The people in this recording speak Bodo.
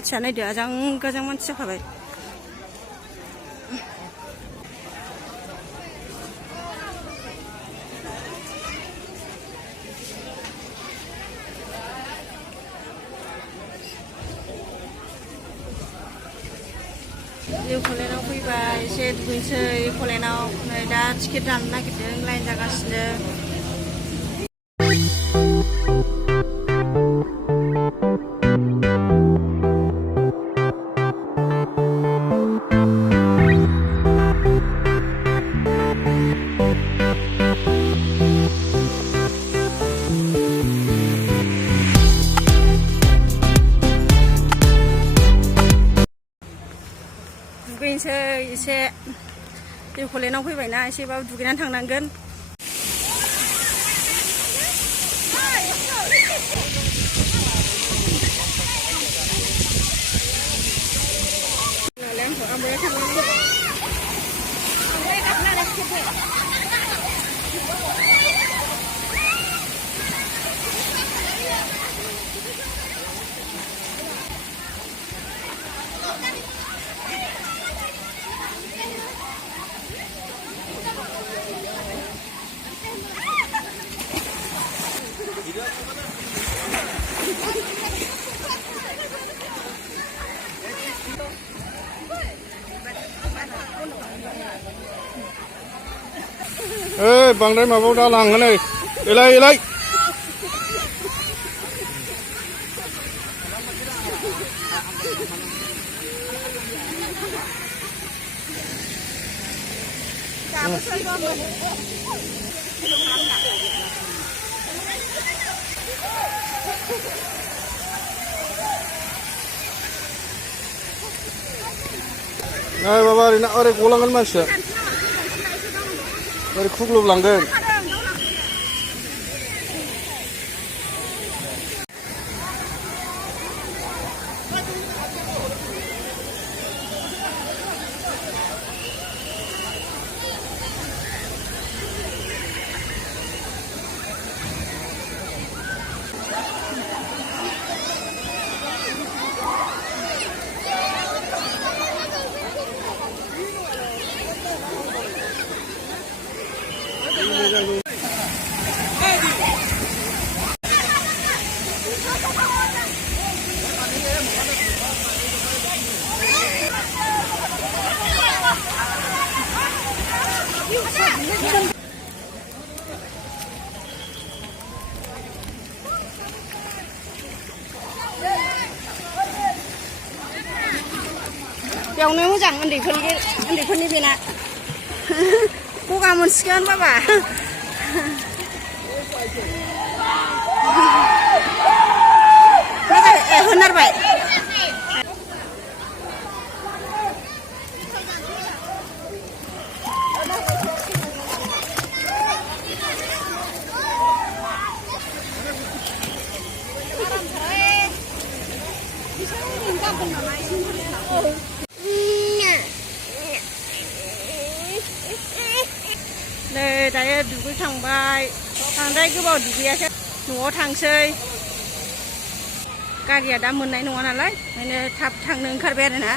मानसिया नायदो आजां गाजां मानसि जाखाबाय। एक'लेन्डआव फैबाय एसे दुगैनोसै एक'लेन्डआव नै दा टिकेट दाननो नागिरदों लाइन जागासिनो। दुगैनोसै एसे एक'लेन्डआव फैबायना एसेबाबो दुगैनानै थांनांगोन। बांद्राय माबायाव दा लाङो नै एलाय एलाय नै बाबा ओरै गलांगोन मानसिया ओरै खुग्लुबलांगोन। बेयावनो मोजां उन्दैफोरनि बेना गगा मोनसिगोन बाबा। होनारबाय नै दायो दुगैखांबाय बांद्राय गोबाव दुगैयाखै न'आव थांसै गारिया दा मोननाय नङा नालाय ओंखायनो थाब थांनो ओंखारबाय आरोना।